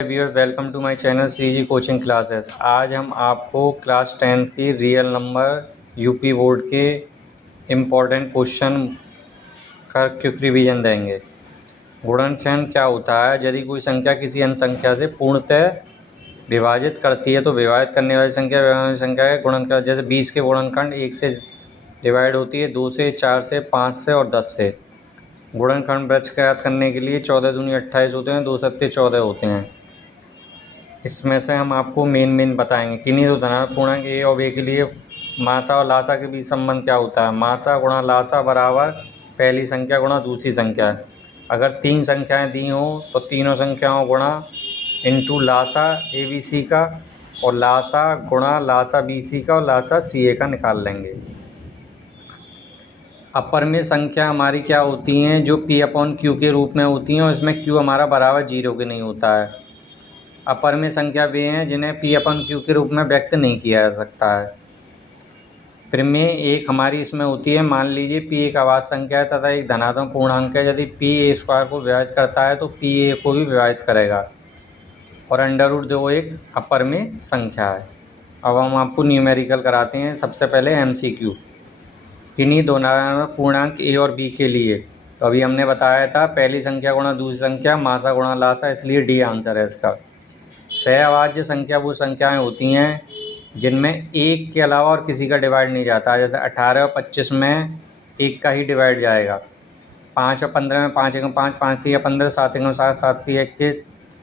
Viewer welcome to my channel Shri ji coaching classes. आज हम आपको क्लास 10th की रियल नंबर यूपी बोर्ड के इम्पोर्टेंट क्वेश्चन का क्विक रिवीजन देंगे। गुणनफल क्या होता है? यदि कोई संख्या किसी अन्य संख्या से पूर्णतः विभाजित करती है तो विभाजित करने वाली संख्या का गुणनफल। जैसे 20 के गुणनखंड 1 से डिवाइड होती है, 2 से, 4 से, 5 से और 10 से। गुणनखंड वृक्ष ज्ञात करने के लिए 14 दूनी 28 होते हैं, 2 सत्ते 14 होते हैं। इसमें से हम आपको मेन बताएंगे। किन्हीं दो धनात्मक पूर्णांक ए और बी के लिए मासा और लासा के बीच संबंध क्या होता है? मासा गुणा लासा बराबर पहली संख्या गुणा दूसरी संख्या। अगर तीन संख्याएं दी हों तो तीनों संख्याओं गुणा इंटू लासा ए बी सी का और लासा गुणा लासा बी सी का और लासा सी ए का निकाल लेंगे। अपर में संख्या हमारी क्या होती हैं? जो पी अपॉन क्यू के रूप में होती हैं और इसमें क्यू हमारा बराबर 0 के नहीं होता है। अपर में संख्या वे हैं जिन्हें पी अपन क्यू के रूप में व्यक्त नहीं किया जा सकता है। प्रमेय एक हमारी इसमें होती है, मान लीजिए पी एक अभाज्य संख्या है तथा एक धनात्मक पूर्णांक है। यदि पी ए स्क्वायर को विभाजित करता है तो पी ए को भी विभाजित करेगा। और √2 एक अपर में संख्या है। अब हम आपको न्यूमेरिकल कराते हैं। सबसे पहले MCQ। किन्हीं दो धनात्मक पूर्णांक ए और बी के लिए तो अभी हमने बताया था पहली संख्या गुणा दूसरी संख्या, मासा गुणा लासा, इसलिए डी आंसर है इसका। सहअभाज्य संख्या वो संख्याएं होती हैं जिनमें एक के अलावा और किसी का डिवाइड नहीं जाता। जैसे 18 और 25 में एक का ही डिवाइड जाएगा। 5 और 15 में 5 एकम 5, 5 3 15, 7 एकम 7, 7 3 21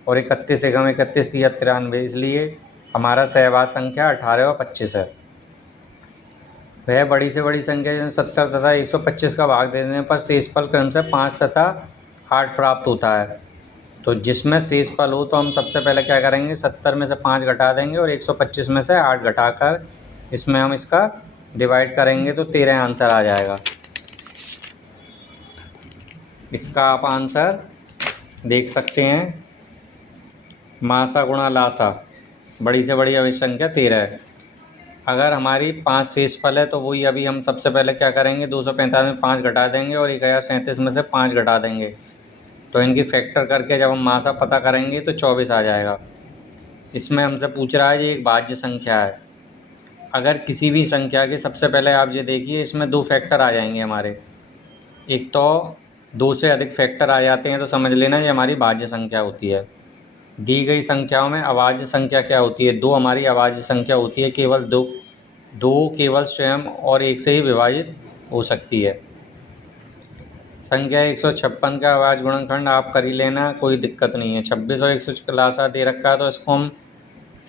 और 31 एकम 31 3 93। इसलिए हमारा सहअभाज्य संख्या 18 और 25 है। वह बड़ी से बड़ी संख्या 70 तथा 125 का भाग दे देने पर शेषफल क्रम से 5 तथा 8 प्राप्त होता है। तो जिसमें शेषफल हो तो हम सबसे पहले क्या करेंगे, 70 में से 5 घटा देंगे और 125 में से 8 घटाकर इसमें हम इसका डिवाइड करेंगे तो 13 आंसर आ जाएगा। इसका आप आंसर देख सकते हैं। मासा गुणा लासा, बड़ी से बड़ी अविभाज्य संख्या 13 है। अगर हमारी 5 शेषफल है तो वही अभी हम सबसे पहले क्या करेंगे, 245 में 5 घटा देंगे और 1037 में से 5 घटा देंगे। तो इनकी फैक्टर करके जब हम मासा पता करेंगे तो 24 आ जाएगा। इसमें हमसे पूछ रहा है ये एक भाज्य संख्या है। अगर किसी भी संख्या के सबसे पहले आप ये देखिए इसमें 2 फैक्टर आ जाएंगे हमारे। एक तो 2 से अधिक फैक्टर आ जाते हैं तो समझ लेना ये हमारी भाज्य संख्या होती है। दी गई संख्याओं में अभाज्य संख्या क्या होती है? 2 हमारी अभाज्य संख्या होती है। केवल दो केवल स्वयं और एक से ही विभाजित हो सकती है। संख्या 156 का अभाज्य गुणनखंड आप कर ही लेना, कोई दिक्कत नहीं है। 26 और 100 का लासा दे रखा है तो इसको हम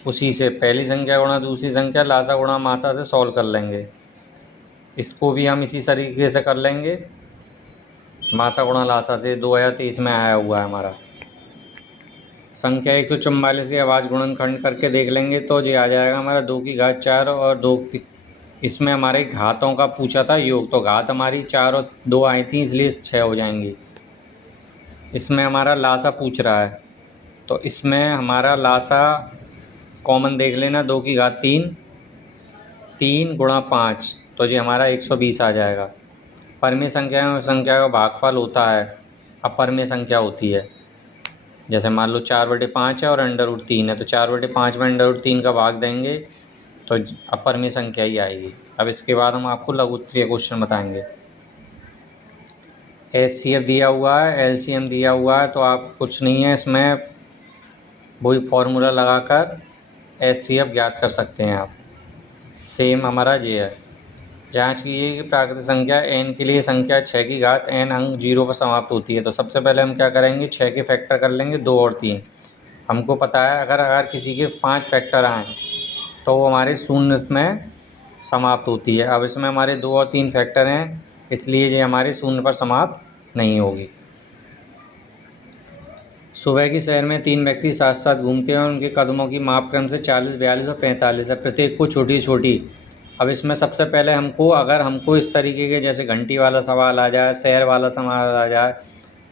उसी से पहली संख्या गुणा दूसरी संख्या लासा गुणा मासा से सॉल्व कर लेंगे। इसको भी हम इसी तरीके से कर लेंगे, मासा गुणा लासा से। 2023 में आया हुआ है हमारा। संख्या 144 के अभाज्य गुणनखंड करके देख लेंगे तो ये आ जाएगा हमारा 2 की घात 4 और 2। इसमें हमारे घातों का पूछा था योग, तो घात हमारी 4 और 2 आई थी इसलिए 6 हो जाएंगी। इसमें हमारा लासा पूछ रहा है तो इसमें हमारा लासा कॉमन देख लेना, 2 की घात 3, 3 गुणा 5 तो ये हमारा 120 आ जाएगा। परमेय संख्या में संख्या का भागफल होता है, अपरमेय संख्या होती है। जैसे मान लो 4/5 है और √3 है तो 4/5 में √3 का भाग देंगे तो अपरमेय संख्या ही आएगी। अब इसके बाद हम आपको लघुत्तरीय क्वेश्चन बताएंगे। HCF दिया हुआ है, LCM दिया हुआ है, तो आप कुछ नहीं है इसमें वही फार्मूला लगाकर HCF ज्ञात कर सकते हैं आप। सेम हमारा ये है। जांच कीजिए कि प्राकृतिक संख्या n के लिए संख्या 6 की घात n अंक 0 पर समाप्त होती है। तो सबसे पहले हम क्या करेंगे, 6 के फैक्टर कर लेंगे, 2 और 3। हमको पता है अगर किसी के 5 फैक्टर आएँ तो वो हमारे शून्य में समाप्त होती है। अब इसमें हमारे 2 और 3 फैक्टर हैं इसलिए ये हमारे शून्य पर समाप्त नहीं होगी। सुबह की सैर में 3 व्यक्ति साथ साथ घूमते हैं और उनके कदमों की माप क्रम से 40, 42 और 45 है। प्रत्येक को छोटी छोटी। अब इसमें सबसे पहले हमको इस तरीके के जैसे घंटी वाला सवाल आ जाए, सैर वाला सवाल आ जाए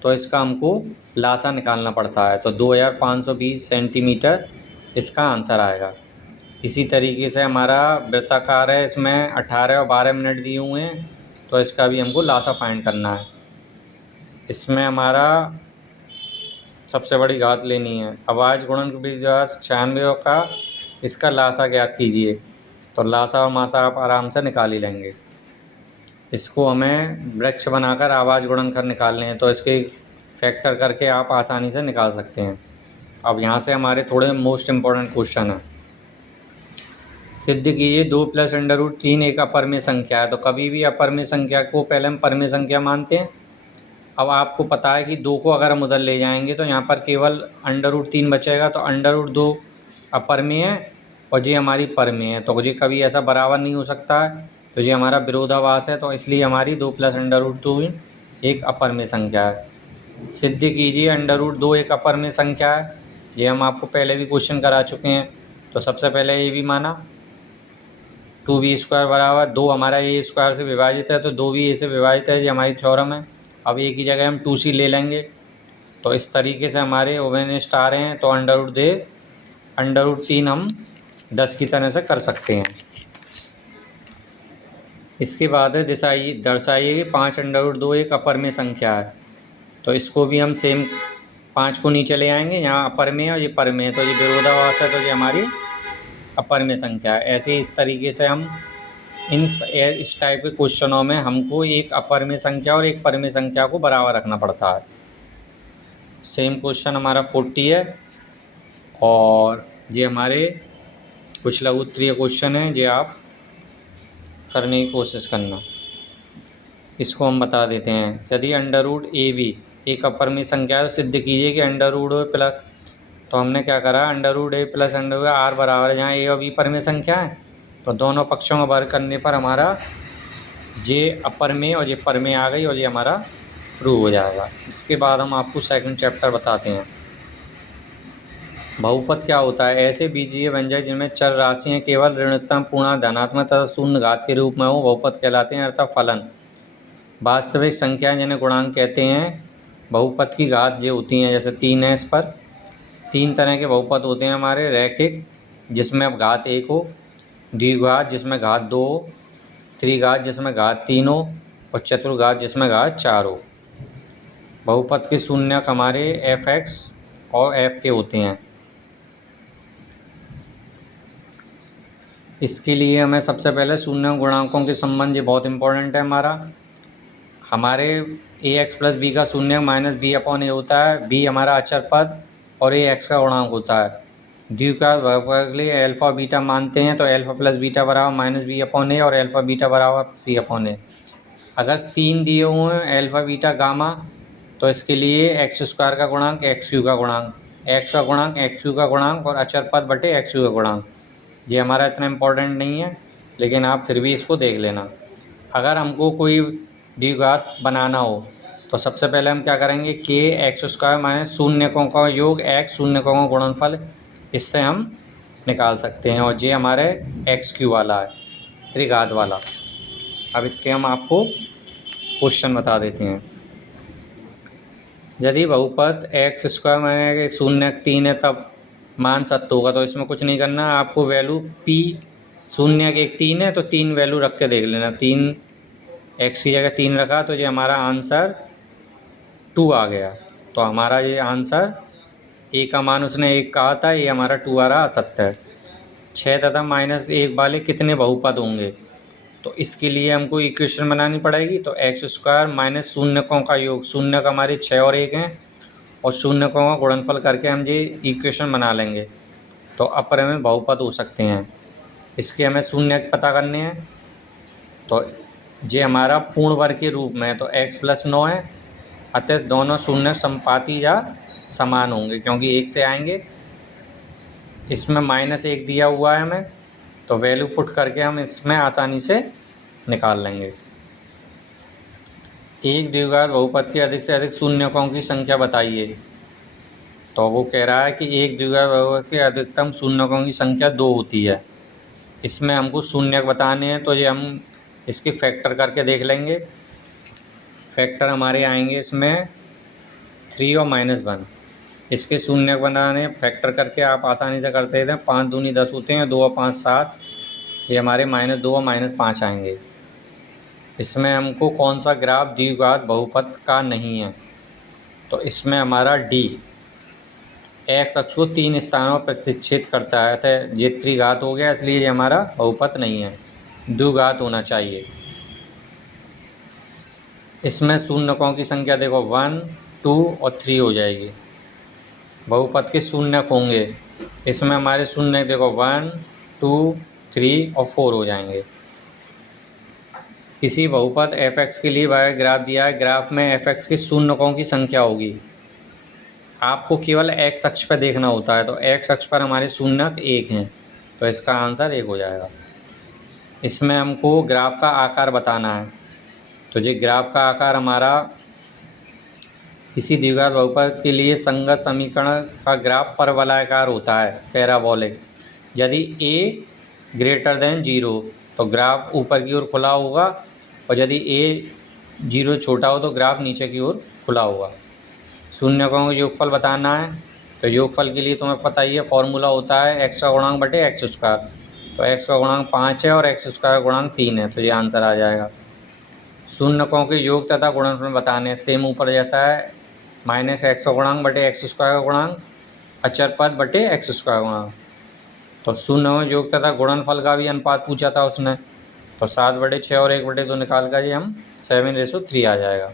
तो इसका हमको लासा निकालना पड़ता है। तो 2520 सेंटीमीटर इसका आंसर आएगा। इसी तरीके से हमारा वृत्ताकार है, इसमें 18 और 12 मिनट दिए हुए हैं तो इसका भी हमको लासा फाइंड करना है। इसमें हमारा सबसे बड़ी घात लेनी है। अभाज्य गुणन बीजगणित 96 का इसका लासा ज्ञात कीजिए। तो लासा और मासा आप आराम से निकाल ही लेंगे। इसको हमें वृक्ष बनाकर अभाज्य गुणनखंड निकालने हैं, तो इसके फैक्टर करके आप आसानी से निकाल सकते हैं। अब यहाँ से हमारे थोड़े मोस्ट इम्पोर्टेंट क्वेश्चन हैं। सिद्ध कीजिए 2 + √3 एक अपरिमेय संख्या है। तो कभी भी अपरिमेय संख्या को पहले हम परिमेय संख्या मानते हैं। अब आपको पता है कि 2 को अगर हम उधर ले जाएंगे तो यहाँ पर केवल √3 बचेगा, तो √2 अपरिमेय है और ये हमारी परिमेय है, तो ये कभी ऐसा बराबर नहीं हो सकता है, तो ये हमारा विरोधाभास है। तो इसलिए हमारी 2 + √2 एक अपरिमेय संख्या है। सिद्ध कीजिए √2 एक अपरिमेय संख्या है। ये हम आपको पहले भी क्वेश्चन करा चुके हैं। तो सबसे पहले ये भी माना 2b² बराबर 2 हमारा a² से विभाजित है, तो 2b a से विभाजित है, ये हमारी थ्योरम है। अब a की जगह हम 2c ले लेंगे, तो इस तरीके से हमारे ओवेनिस्ट आ रहे हैं। तो √3 हम 10 की तरह से कर सकते हैं। इसके बाद दर्शाइए कि 5 √2 एक अपरिमेय संख्या है। तो इसको भी हम सेम 5 को नीचे ले आएंगे, यहाँ अपरिमेय और ये परिमेय, तो ये विरोधाभास है, तो ये हमारी अपरिमेय संख्या है। ऐसे इस तरीके से हम इस टाइप के क्वेश्चनों में हमको एक अपरिमेय संख्या और एक परिमेय संख्या को बराबर रखना पड़ता है। सेम क्वेश्चन हमारा 40 है और ये हमारे कुछ लघुत्तरीय क्वेश्चन हैं, जो आप करने की कोशिश करना। इसको हम बता देते हैं। यदि √AB एक अपरिमेय संख्या है तो सिद्ध कीजिए कि √A प्लस, तो हमने क्या करा, √A प्लस √R बराबर है, जहाँ A और B परिमेय संख्या है, तो दोनों पक्षों का वर्ग करने पर हमारा ये अपरिमेय और ये परिमेय आ गई और ये हमारा प्रूव हो जाएगा। इसके बाद हम आपको सेकंड चैप्टर बताते हैं। बहुपद क्या होता है? ऐसे बीजीय व्यंजक जिनमें चर राशियाँ केवल ऋणात्मक, पूर्णांक, धनात्मक तथा शून्य घात के रूप में हो, बहुपद कहलाते हैं, अर्थात फलन। वास्तविक संख्याएं जिन्हें गुणांक कहते हैं। बहुपद की घात ये होती हैं, जैसे 3 है, इस पर 3 तरह के बहुपद होते हैं हमारे। रैखिक जिसमें अब घात 1 हो, द्विघात जिसमें घात 2 हो, त्रिघात जिसमें घात 3 हो और चतुर्घात जिसमें घात 4 हो। बहुपद के शून्यक हमारे f(x) और f के होते हैं। इसके लिए हमें सबसे पहले शून्य गुणांकों के संबंध, ये बहुत इंपॉर्टेंट है हमारे ax + b का शून्य -b/a होता है। b हमारा अचर पद और a x का गुणांक होता है। द्विघात बहुपद के लिए अल्फ़ा बीटा मानते हैं, तो अल्फ़ा + बीटा बराबर -b/a और अल्फ़ा बीटा बराबर c/a। अगर 3 दिए हुए हैं अल्फ़ा बीटा गामा, तो इसके लिए x² का गुणांक, xq का गुणांक, x का गुणांक, xq का गुणांक और अचर पद बटे xq का गुणांक। ये हमारा इतना इम्पोर्टेंट नहीं है, लेकिन आप फिर भी इसको देख लेना। अगर हमको कोई द्विघात बनाना हो तो सबसे पहले हम क्या करेंगे, k x² - शून्यकों का योग x शून्यकों का गुणनफल, इससे हम निकाल सकते हैं। और ये हमारे xq वाला है, त्रिघात वाला। अब इसके हम आपको क्वेश्चन बता देते हैं। यदि बहुपद x² - शून्यक 3 है तब मान सत्य होगा। तो इसमें कुछ नहीं करना, आपको वैल्यू p शून्यक 1 3 है, तो 3 वैल्यू रख के देख लेना। 3 x की जगह 3 रखा, तो ये हमारा आंसर 2 आ गया। तो हमारा ये आंसर a का मान उसने 1 कहा था, ये हमारा 2 आ रहा, असत्य है। 6 तथा -1 वाले कितने बहुपद होंगे? तो इसके लिए हमको इक्वेशन बनानी पड़ेगी। तो x² - शून्यकों का योग, शून्यक हमारे 6 और 1 हैं, और शून्यकों का गुणनफल करके हम ये इक्वेशन बना लेंगे। तो अपरिमेय बहुपद हो सकते हैं। इसके हमें शून्यक पता करने हैं। तो ये हमारा पूर्ण वर्ग के रूप में है, तो x + 9 है, अतः दोनों शून्यक समपाती या समान होंगे, क्योंकि 1 से आएंगे। इसमें -1 दिया हुआ है हमें, तो वैल्यू पुट करके हम इसमें आसानी से निकाल लेंगे। एक द्विघात बहुपद के अधिक से अधिक शून्यकों की संख्या बताइए। तो वो कह रहा है कि एक द्विघात बहुपद के अधिकतम शून्यकों की संख्या 2 होती है। इसमें हमको शून्यक बताने हैं, तो ये हम इसके फैक्टर करके देख लेंगे। फैक्टर हमारे आएंगे इसमें 3 और -1। इसके शून्यक बनाने फैक्टर करके आप आसानी से करते हैं। 5 दूनी 10 होते हैं, 2 और 5 7, ये हमारे -2 और -5 आएंगे। इसमें हमको कौन सा ग्राफ द्विघात बहुपद का नहीं है, तो इसमें हमारा D एक्स अक्ष को 3 स्थानों पर प्रतिच्छेद करता है, अतः ये त्रिघात हो गया, इसलिए ये हमारा बहुपद नहीं है, द्विघात होना चाहिए। इसमें शून्यकों की संख्या देखो 1, 2 और 3 हो जाएगी। बहुपद के शून्यक होंगे, इसमें हमारे शून्यक देखो 1, 2, 3 और 4 हो जाएंगे। किसी बहुपद f(x) के लिए वह ग्राफ दिया है, ग्राफ में f(x) के शून्यकों की संख्या होगी। आपको केवल x अक्ष पर देखना होता है, तो x अक्ष पर हमारे शून्यक 1 हैं, तो इसका आंसर 1 हो जाएगा। इसमें हमको ग्राफ का आकार बताना है, तो ये ग्राफ का आकार हमारा किसी द्विघात बहुपद के लिए संगत समीकरण का ग्राफ परवलयाकार होता है, पैराबोलिक। यदि a ग्रेटर देन 0 तो ग्राफ ऊपर की ओर खुला होगा, और यदि a 0 छोटा हो तो ग्राफ नीचे की ओर खुला होगा। शून्यकों का योगफल बताना है, तो योगफल के लिए तुम्हें पता ही है, फॉर्मूला होता है x का गुणांक बटे x स्क्वायर। तो x का गुणांक 5 है और x स्क्वायर का गुणांक 3 है, तो ये आंसर आ जाएगा। शून्यकों के योग तथा गुणनफल बताने हैं, सेम ऊपर जैसा है, -x का गुणांक बटे x स्क्वायर का गुणांक, अचर पद बटे x स्क्वायर का गुणांक। तो शून्यों योग तथा गुणनफल का भी अनुपात पूछा था उसने, तो 7/6 और 1/2 निकाल कर ये हम 7:3 आ जाएगा।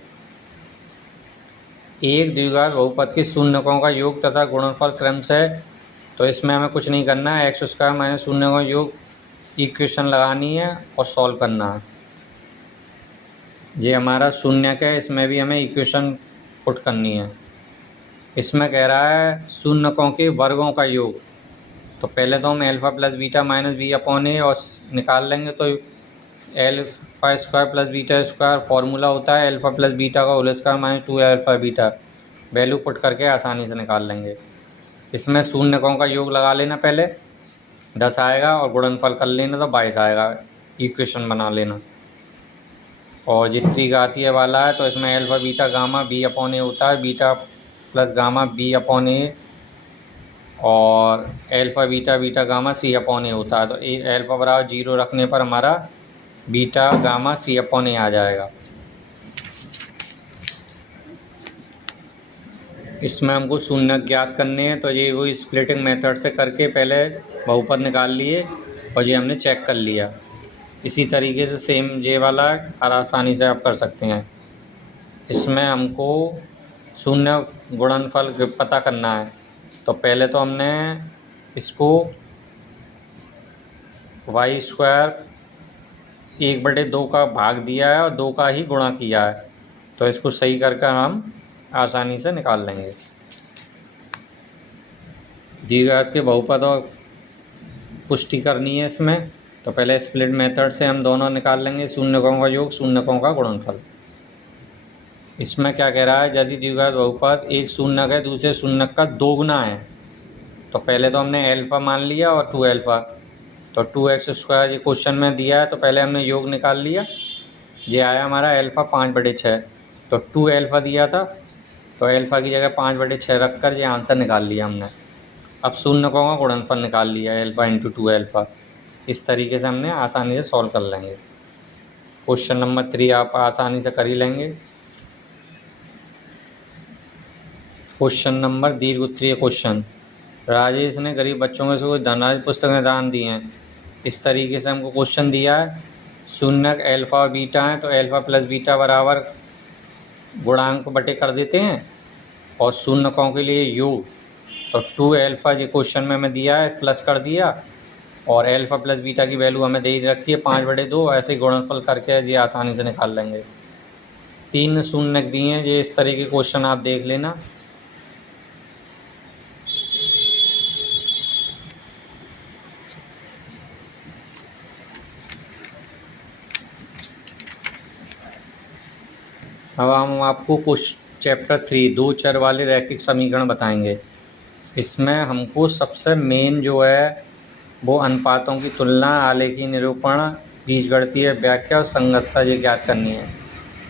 एक द्विघात बहुपद के शून्यकों का योग तथा गुणनफल क्रम से, तो इसमें हमें कुछ नहीं करना है, x स्क्वायर माइनस शून्यकों का योग इक्वेशन लगानी है और सॉल्व करना है। ये हमारा शून्यक है, इसमें भी हमें इक्वेशन पुट करनी है। इसमें कह रहा है शून्यकों के वर्गों का योग, तो पहले तो हम alpha plus beta minus B upon A और निकाल लेंगे, तो alpha square plus beta square formula होता है अल्फ़ा प्लस बीटा का whole square minus 2 alpha beta, value put करके आसानी से निकाल लेंगे। इसमें शून्यकों का योग लगा लेना, पहले 10 आएगा और गुणनफल कर लेना तो 22 आएगा, इक्वेशन बना लेना। और ये त्रिघातीय वाला है, तो इसमें alpha beta gamma B upon A होता है, beta plus gamma B upon A, और alpha beta beta gamma C upon A होता है। तो अल्फ़ा बराबर 0 रखने पर हमारा beta gamma C upon A आ जाएगा। इसमें हमको शून्यक ज्ञात करने हैं, तो ये वो स्प्लिटिंग मेथड से करके पहले बहुपद निकाल लिए और ये हमने चेक कर लिया। इसी तरीके से सेम ये वाला और आसानी से आप कर सकते हैं। इसमें हमको शून्य गुणनफल पता करना है, तो पहले तो हमने इसको वाई स्क्वायर 1/2 का भाग दिया है और 2 का ही गुणा किया है, तो इसको सही करके हम आसानी से निकाल लेंगे। द्विघात के बहुपद और पुष्टि करनी है इसमें, तो पहले स्प्लिट मेथड से हम दोनों निकाल लेंगे, शून्यकों का योग शून्यकों का गुणनफल। इसमें क्या कह रहा है, यदि द्विघात बहुपद एक शून्यक है दूसरे शून्यक का दोगुना है, तो पहले तो हमने अल्फ़ा मान लिया और 2 अल्फ़ा, तो 2x स्क्वायर ये क्वेश्चन में दिया है, तो पहले हमने योग निकाल लिया, ये आया हमारा अल्फ़ा 5/6, तो 2 अल्फ़ा दिया था, तो अल्फ़ा की जगह 5/6 रख कर ये आंसर निकाल लिया हमने। अब शून्यकों का गुणनफल निकाल लिया, अल्फ़ा इंटू 2 अल्फ़ा। इस तरीके से हमने आसानी से सॉल्व कर लेंगे। क्वेश्चन नंबर 3 आप आसानी से कर ही लेंगे। क्वेश्चन नंबर दीर्घ उत्तरीय क्वेश्चन, राजेश ने गरीब बच्चों को कुछ धनराशि पुस्तकें दान दी हैं। इस तरीके से हमको क्वेश्चन दिया है, शून्यक अल्फ़ा और बीटा हैं, तो अल्फ़ा प्लस बीटा बराबर गुणांक बटे कर देते हैं, और शून्यकों के लिए योग, तो 2 अल्फ़ा ये क्वेश्चन में हमें दिया है, प्लस कर दिया, और अल्फ़ा प्लस बीटा की वैल्यू हमें दे रखी है 5/2, ऐसे गुणनफल करके ये आसानी से निकाल लेंगे। 3 शून्यक दिए हैं, ये इस तरीके क्वेश्चन आप देख लेना। अब हम आपको कुछ चैप्टर 3 दो चर वाले रैखिक समीकरण बताएंगे। इसमें हमको सबसे मेन जो है वो अनुपातों की तुलना, आलेखी निरूपण, बीजगणितीय व्याख्या और संगतता ये ज्ञात करनी है।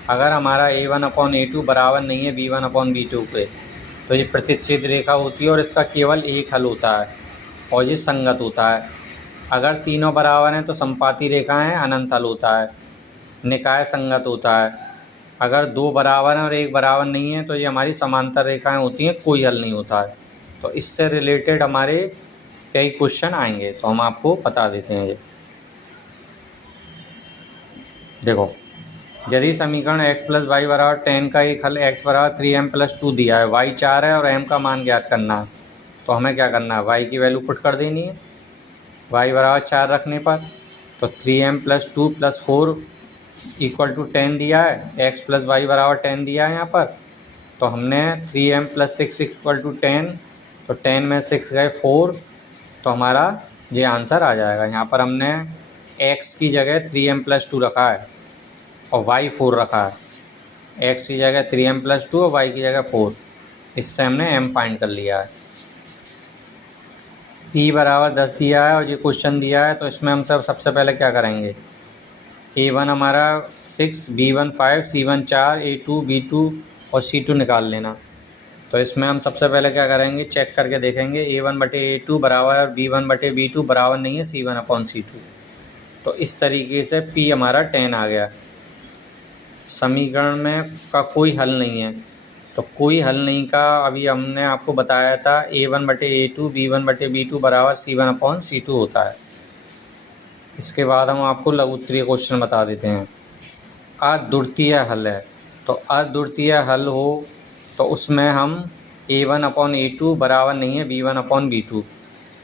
अगर हमारा a1/a2 बराबर नहीं है b1/b2 पे, तो ये प्रतिच्छेद रेखा होती है और इसका केवल एक हल होता है और ये संगत होता है। अगर तीनों बराबर हैं तो संपाती रेखाएं अनंत हल होता है, निकाय संगत होता है। अगर 2 बराबर हैं और 1 बराबर नहीं है तो ये हमारी समांतर रेखाएं होती हैं, कोई हल नहीं होता है। तो इससे रिलेटेड हमारे कई क्वेश्चन आएंगे, तो हम आपको बता देते हैं। ये देखो, यदि समीकरण x + y = 10 का एक हल x = 3m + 2 दिया है, y 4 है और m का मान ज्ञात करना है, तो हमें क्या करना है, y की वैल्यू पुट कर देनी है। y = 4 रखने पर तो 3m + 2 + 4 = 10 दिया है, x + y = 10 दिया है यहाँ पर। तो हमने 3m + 6 = 10, तो 10 में 6 गए 4, तो हमारा ये आंसर आ जाएगा। यहाँ पर हमने x की जगह 3m + 2 रखा है और y 4 रखा है। x की जगह 3m + 2 और y की जगह 4, इससे हमने m फाइंड कर लिया है। p = 10 दिया है और ये क्वेश्चन दिया है, तो इसमें हम सबसे पहले क्या करेंगे, a1 हमारा 6, b1 5, c1 4, a2 b2 और c2 निकाल लेना। तो इसमें हम सबसे पहले क्या करेंगे, चेक करके देखेंगे a1/a2 बराबर b1/b2 बराबर नहीं है c1/c2। तो इस तरीके से p हमारा 10 आ गया। समीकरण में का कोई हल नहीं है, तो कोई हल नहीं का अभी हमने आपको बताया था a1/a2 b1/b2 बराबर c1/c2 होता है। इसके बाद हम आपको लघुत्तरीय क्वेश्चन बता देते हैं। अद्वितीय हल है, तो अद्वितीय हल हो तो उसमें हम a1/a2 बराबर नहीं है b1/b2।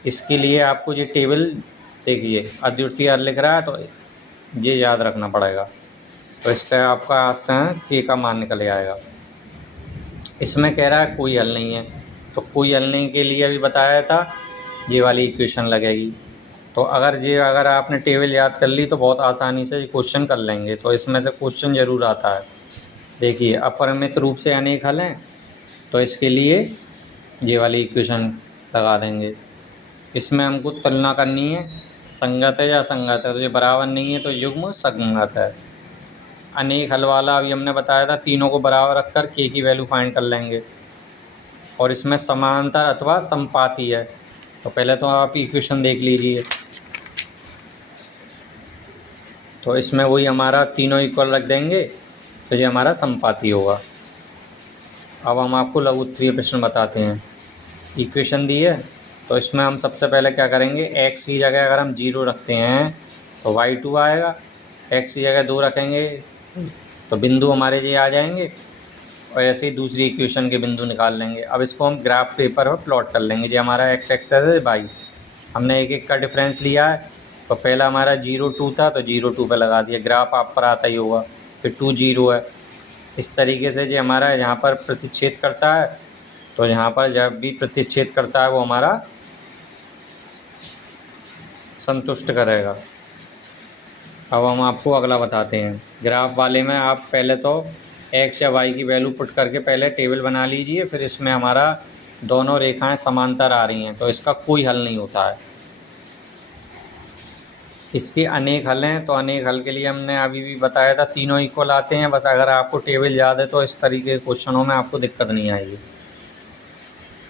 इसके लिए आपको ये टेबल देखिए, अद्वितीय हल लिख रहा है तो ये याद रखना पड़ेगा। तो इसका आपका आसान k का मान निकल आएगा। इसमें कह रहा है कोई हल नहीं है, तो कोई हल नहीं के लिए अभी बताया था ये वाली इक्वेशन लगेगी। तो अगर आपने टेबल याद कर ली तो बहुत आसानी से ये क्वेश्चन कर लेंगे। तो इसमें से क्वेश्चन ज़रूर आता है। देखिए, अपरिमित रूप से अनेक हल हैं, तो इसके लिए ये वाली इक्वेशन लगा देंगे। इसमें हमको तुलना करनी है, संगत है या असंगत है, तो ये बराबर नहीं है तो युग्म संगत है। अनेक हल वाला अभी हमने बताया था, तीनों को बराबर रखकर k की वैल्यू फाइंड कर लेंगे। और इसमें समांतर अथवा संपाती है, तो पहले तो आप इक्वेशन देख लीजिए। तो इसमें वही हमारा तीनों इक्वल रख देंगे, तो ये हमारा संपाती होगा। अब हम आपको लघुत्तरीय प्रश्न बताते हैं। इक्वेशन दी है, तो इसमें हम सबसे पहले क्या करेंगे, x की जगह अगर हम 0 रखते हैं तो y2 आएगा, x की जगह 2 रखेंगे तो बिंदु हमारे ये आ जाएंगे, और ऐसे ही दूसरी इक्वेशन के बिंदु निकाल लेंगे। अब इसको हम ग्राफ पेपर पर प्लॉट कर लेंगे। ये हमारा x एक्सेस है, y हमने एक एक का डिफरेंस लिया है। तो पहला हमारा 0 2 था, तो 0 2 पे लगा दिया, ग्राफ आप पर आता ही होगा। फिर 2 0 है। इस तरीके से जो हमारा यहाँ पर प्रतिच्छेद करता है, तो यहाँ पर जब भी प्रतिच्छेद करता है वो हमारा संतुष्ट करेगा। अब हम आपको अगला बताते हैं। ग्राफ वाले में आप पहले तो x या y की वैल्यू पुट करके पहले टेबल बना लीजिए, फिर इसमें हमारा दोनों रेखाएं समांतर आ रही हैं, तो इसका कोई हल नहीं होता है। इसके अनेक हल हैं, तो अनेक हल के लिए हमने अभी भी बताया था तीनों इक्वल आते हैं। बस अगर आपको टेबल याद है तो इस तरीके के क्वेश्चनों में आपको दिक्कत नहीं आएगी।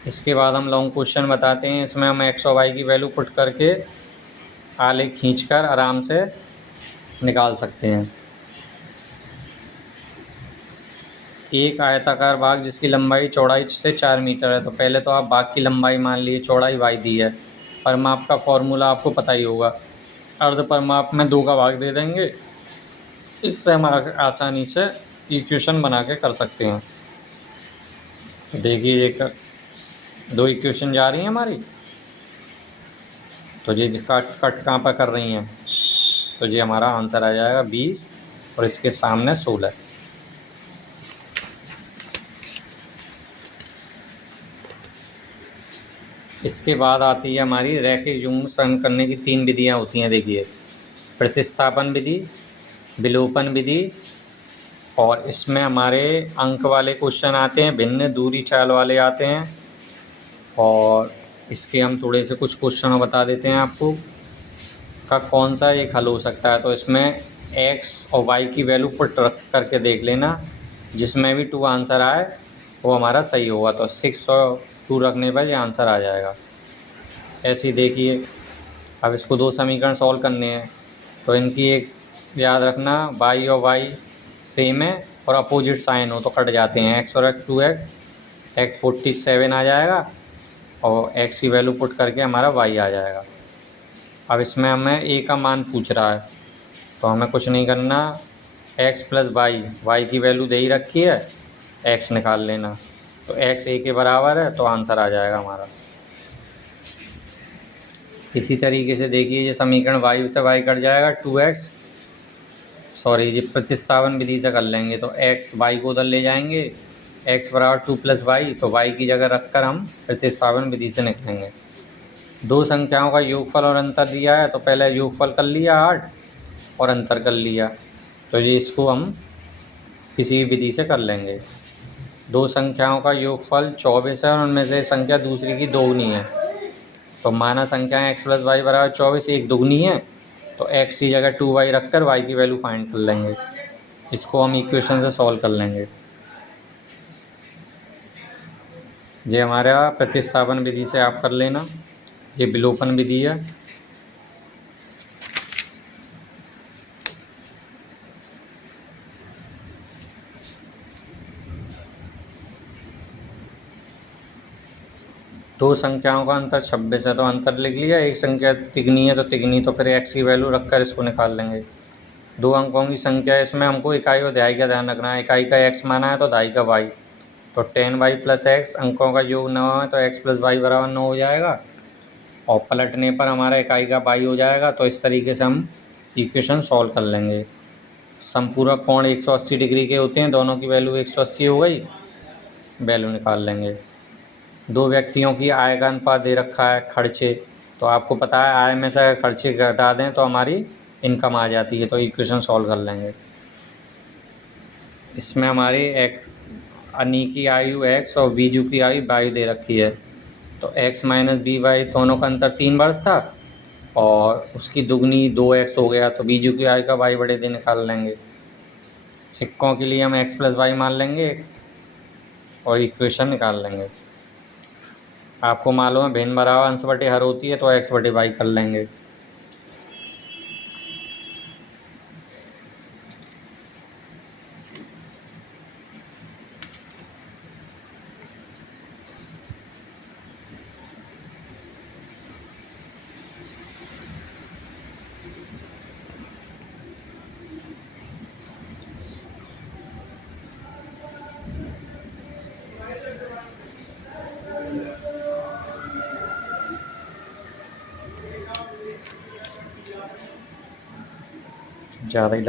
इसके बाद हम लॉन्ग क्वेश्चन बताते हैं। इसमें हम x और y की वैल्यू पुट करके आलेख खींचकर आराम से निकाल सकते हैं। एक आयताकार बाग जिसकी लंबाई चौड़ाई से 4 मीटर है, तो पहले तो आप बाग की लंबाई मान लिए, चौड़ाई y दी है, परिमाप का फॉर्मूला आपको पता ही होगा। अर्ध परिमाप में 2 का भाग दे देंगे, इससे हम आसानी से इक्वेशन बना के कर सकते हैं। तो देखिए, एक 2 इक्वेशन जा रही हैं हमारी, तो ये कट कहाँ पर कर रही हैं, तो ये हमारा आंसर आ जाएगा 20 और इसके सामने 16। इसके बाद आती है हमारी रैखिक युग्म सम करने की 3 विधियाँ होती हैं। देखिए, प्रतिस्थापन विधि, विलोपन विधि, और इसमें हमारे अंक वाले क्वेश्चन आते हैं, भिन्न दूरी चाल वाले आते हैं। और इसके हम थोड़े से कुछ क्वेश्चन बता देते हैं आपको का कौन सा एक हल हो सकता है। तो इसमें x और y की वैल्यू पुट रख करके देख लेना, जिसमें भी 2 आंसर आए वो हमारा सही होगा। तो 6 और 2 रखने पर ये आंसर आ जाएगा। ऐसे ही देखिए, अब इसको 2 समीकरण सॉल्व करने हैं, तो इनकी एक याद रखना, y और y सेम है और अपोजिट साइन हो तो कट जाते हैं। x और x 2x, x 47 आ जाएगा और एक्स की वैल्यू पुट करके हमारा वाई आ जाएगा। अब इसमें हमें ए का मान पूछ रहा है, तो हमें कुछ नहीं करना, एक्स प्लस वाई, वाई की वैल्यू दे ही रखी है, एक्स निकाल लेना। तो एक्स ए के बराबर है, तो आंसर आ जाएगा हमारा। इसी तरीके से देखिए, ये समीकरण वाई से वाई कट जाएगा, 2x, सॉरी ये प्रतिस्थापन विधि से कर लेंगे, तो एक्स वाई को उधर ले जाएंगे, एक्स बराबर 2 + वाई, तो वाई की जगह रखकर हम प्रतिस्थापन विधि से निकलेंगे। दो संख्याओं का योगफल और अंतर दिया है, तो पहले योगफल कर लिया 8 और अंतर कर लिया, तो ये इसको हम किसी भी विधि से कर लेंगे। दो संख्याओं का योगफल 24 है और उनमें से संख्या दूसरी की दोगुनी है, तो माना संख्याएं x + y बराबर 24 एक दुगनी है, तो x की जगह 2y रखकर y की वैल्यू फाइंड कर लेंगे। इसको हम इक्वेशन से सॉल्व कर लेंगे। ये हमारा प्रतिस्थापन विधि से आप कर लेना, ये विलोपन विधि है। दो संख्याओं का अंतर 26 है, तो अंतर लिख लिया। एक संख्या तिगनी है, तो तिगनी, तो फिर x की वैल्यू रखकर इसको निकाल लेंगे। दो अंकों की संख्या है, इसमें हमको इकाई और दहाई का ध्यान रखना है। इकाई का x माना है, तो दहाई का y, तो 10y + x, अंकों का योग 9 है, तो x + y बराबर 9 हो जाएगा, और पलटने पर हमारा इकाई का y हो जाएगा। तो इस तरीके से हम इक्वेशन सॉल्व कर लेंगे। समपूरक कोण 180 डिग्री के होते हैं, दोनों की वैल्यू 180 हो गई, वैल्यू निकाल लेंगे। दो व्यक्तियों की आय का अनुपात दे रखा है, खर्चे, तो आपको पता है आय में से अगर खर्चे घटा दें तो हमारी इनकम आ जाती है, तो इक्वेशन सॉल्व कर लेंगे। इसमें हमारी एक्स, अनी की आयु x और बीजू की आयु y दे रखी है, तो x - by दोनों का अंतर 3 वर्ष था, और उसकी दुगनी 2x हो गया, तो बीजू की आयु का y बड़े दिन निकाल लेंगे। सिक्कों के लिए हम x + y मान लेंगे और इक्वेशन निकाल लेंगे। आपको मालूम है भिन्न बराबर अंश बटे हर होती है, तो x बटे y कर लेंगे। ज़्यादा ही